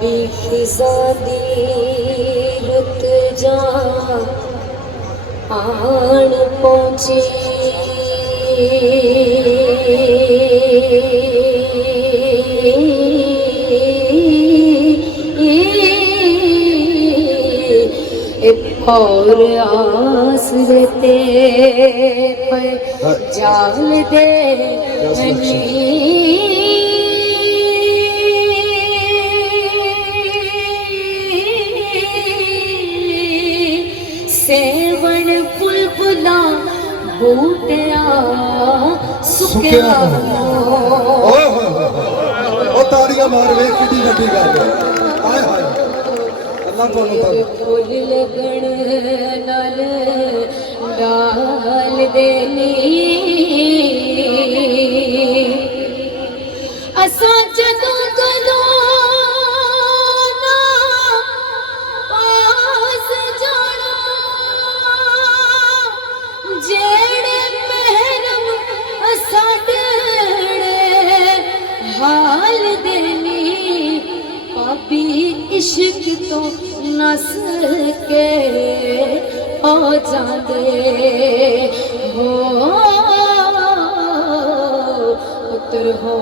भी खिजा दी रुत जा आन पहुंचे और आसरते पर जाल दे सेवण बुलबुला बूटिया सुकिया ओ ताड़ियां मार वे कितनी वड्डी गल है हाय हाय अल्लाह को फुल लगन नाल डाल देनी असा जदों कदों ना पास जाना जेड़े महरम साडे हाल देनी पापी इश्क तो नस के आ जाते हो पुत्र हो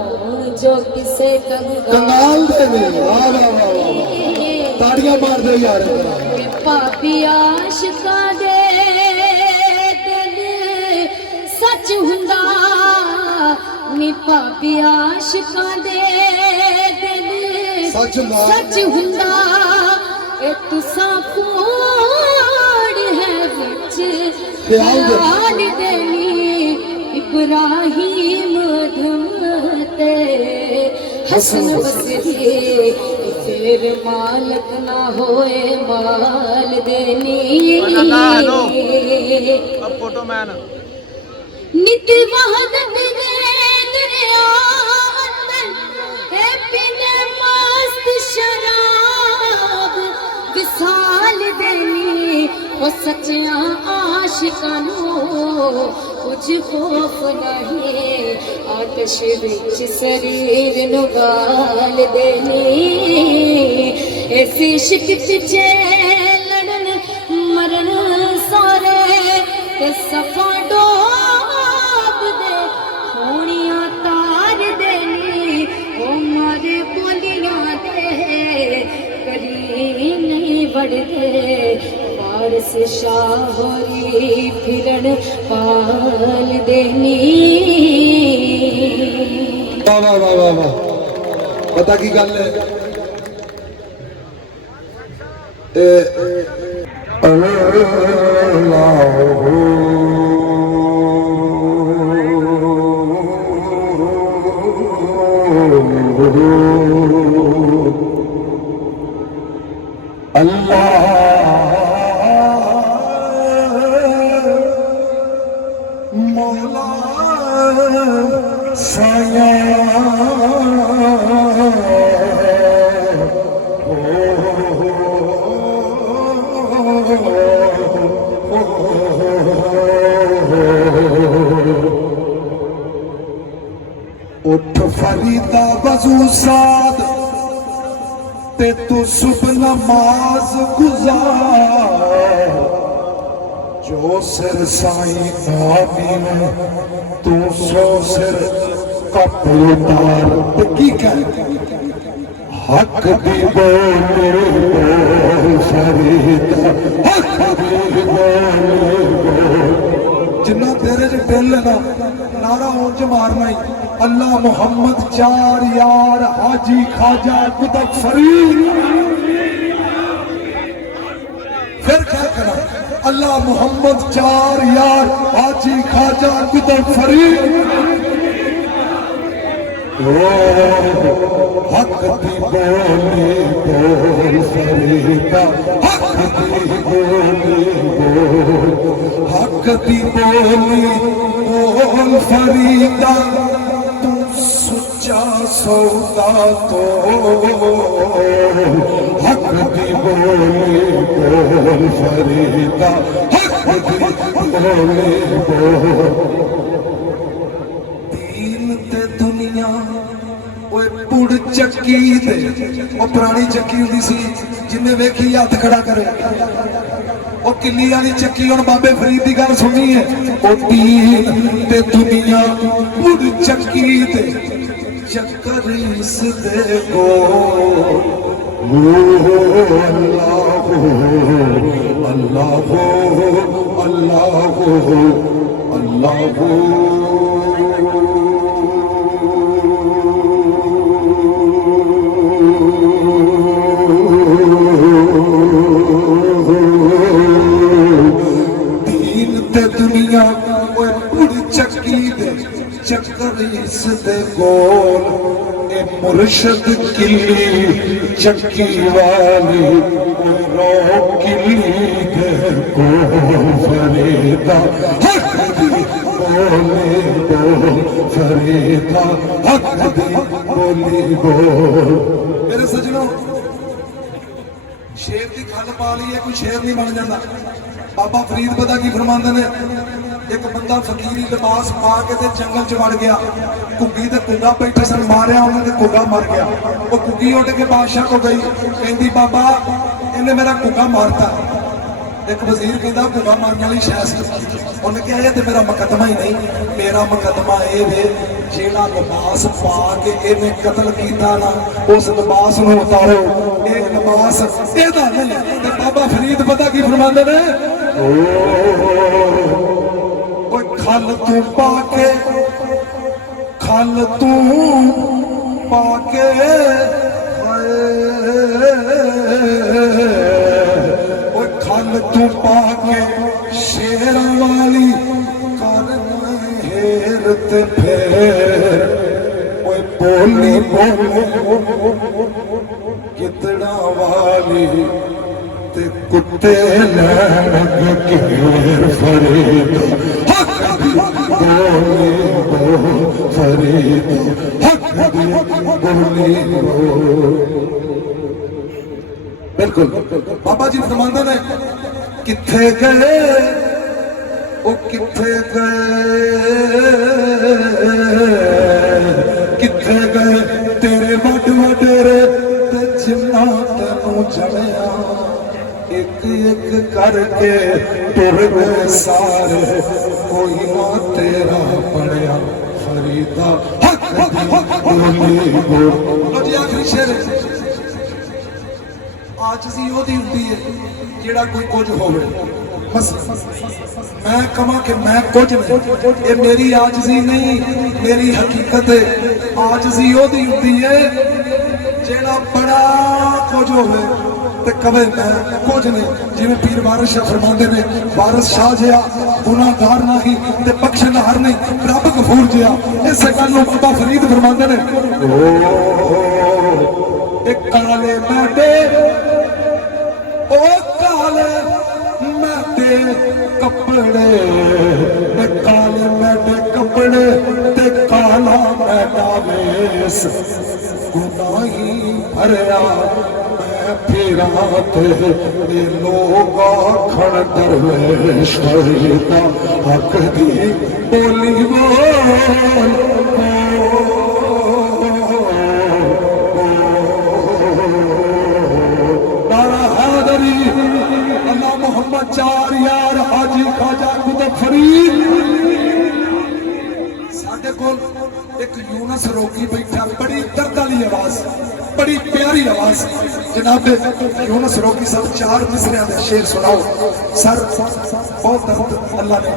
जो किसे कंगाल दे वाह वाह वाह ताड़ियां मार दे यार पापी आशिका दे दिल सच हुंदा नी पापी आशिका दे दिल सच हुंदा ए तुसा कोड़ है विच ख्याल देनी इब्राहिम धमते हसन बसरी फिर मालक ना होए माल देनी अब फोटो मैन नित वहदत दे दरिया अंदर है पिने मस्त शराब विसाल देनी वो सच्चा आशिकानो कुछ खौफ नहीं आतश विच शरीर नु गाल देनी ऐसी इश्क पिछे लड़न मरण सारे ते सफा डोब दे होनियां तार देनी ओ मारे बोलियां दे करी नहीं बढ़दे वारस शाहरी फिरन पाल देनी वाह वाह वाह वाह वाह पता की गल है मौला साया उठ फरीदा वज़ू साद ते तू सुबह नमाज गुजार जो सिर साईं नामी में तू सो सिर कपड़े उतार ते की कर हक दी बोले बोल फरीदा हक दी बोले जिन्ना तेरे च दिल है ना नारा ऊंच मारना ही अल्लाह मोहम्मद चार यार हाजी खाजा कुतुब फरीद फिर क्या करा अल्लाह मोहम्मद चार यार हाजी खाजा कुतुब फरीद हक दी बोली बोल फरीदा हक दी बोली बोल हक दी बोली बोल फरीदा तू सच्चा सौदा तो हक दी बोली बोल फरीदा हक दी बोली बोल दीन ते दुनिया ओए पुड़ चक्की ते वो पुरानी चक्की हुंदी सी जिन्ने वेखी हथ खड़ा करे वो किल्ली वाली चक्की हुण बाबे फरीद की गल सुनी है वो दीन ते दुनिया पुड़ चक्की ते चक्कर इस दे को अल्लाह अल्लाह अल्लाह दीन ते दुनिया ओए पुड़ चक्की दे चक्कर इस दे कोल ए मुर्शद किली चक्की वाली रो किली दे कोल फरीदा हक दी बोले बोल फरीदा हक दी बोली बोल। मेरे सजनों शेर की खल पा ली है कोई शेर नहीं बन जाता। बाबा फरीद पता की फरमाते ने एक बंदा फकीरी लिबास पा के ते जंगल च वड़ गया घुग्गी ते घुग्गा बैठे सन मारिया उन्होंने घुग्गा मर गया वो घुग्गी उठ के बादशाह को गई कहती बाबा इन्हें मेरा घुग्गा मारता। एक वजीर कहता घुग्गा मारने वाली शह उन्हें कहा ये तो मेरा मुकदमा ही नहीं मेरा मुकदमा ये वे जेड़ा लिबास पा के इन्हें कतल किया ना उस लिबास को उतारो ये लिबास एदा नहीं। बाबा फरीद पता की फरमाते ने खल तू पाके खल तू पाके खल तू पाके शेर वाली कर हेर ते फेर बोली बोले कितना वाली ते कुत्ते लग घेर फरीद बोले बोल फरीद हक बोले बिल्कुल। बाबा जी फरमाते ने किथे गए ओ किथे गए तेरे वड वडेरे ते जिन्ना तेनू जलिया एक एक करके तुर गए सारे कोई ना तेरा पड़िया फरीदा हक बोले बोल। जी आखिरी शेर आजजी ओदी हुंदी है जेड़ा कोई कुछ होवे बस मैं कमा के मैं कुछ नहीं ये मेरी आजजी नहीं मेरी हकीकत है। आजजी ओदी हुंदी है जेड़ा बड़ा कुछ होवे ते कवे मैं कुछ नहीं। जिवें पीर वारिस शाह फरमांदे ने वारिस शाह जिहा गुनाहगार नहीं ते बख्शनहार नहीं रब गफूर जिहा। इस गल नूं बाबा फरीद फरमांदे ने एक काले मैडे ओ काले मैडे कपड़े काले मैडे कपड़े ते काला मैडा वेस गुनाही भरया फिरा ते लोग आखण दरवेश फरीदा हक दी बोली बोल। नारा हैदरी अल्लाह मोहम्मद चार यार हाजी ख्वाजा कुतुब फरीद। साडे कोल एक यूनस रोकी बैठा बड़ी दर्द वाली आवाज बड़ी प्यारी आवाज जनाब यूनस रोकी साहब चार मिसरियां दे शेर सुनाओ सर बहुत दर्द अल्लाह ने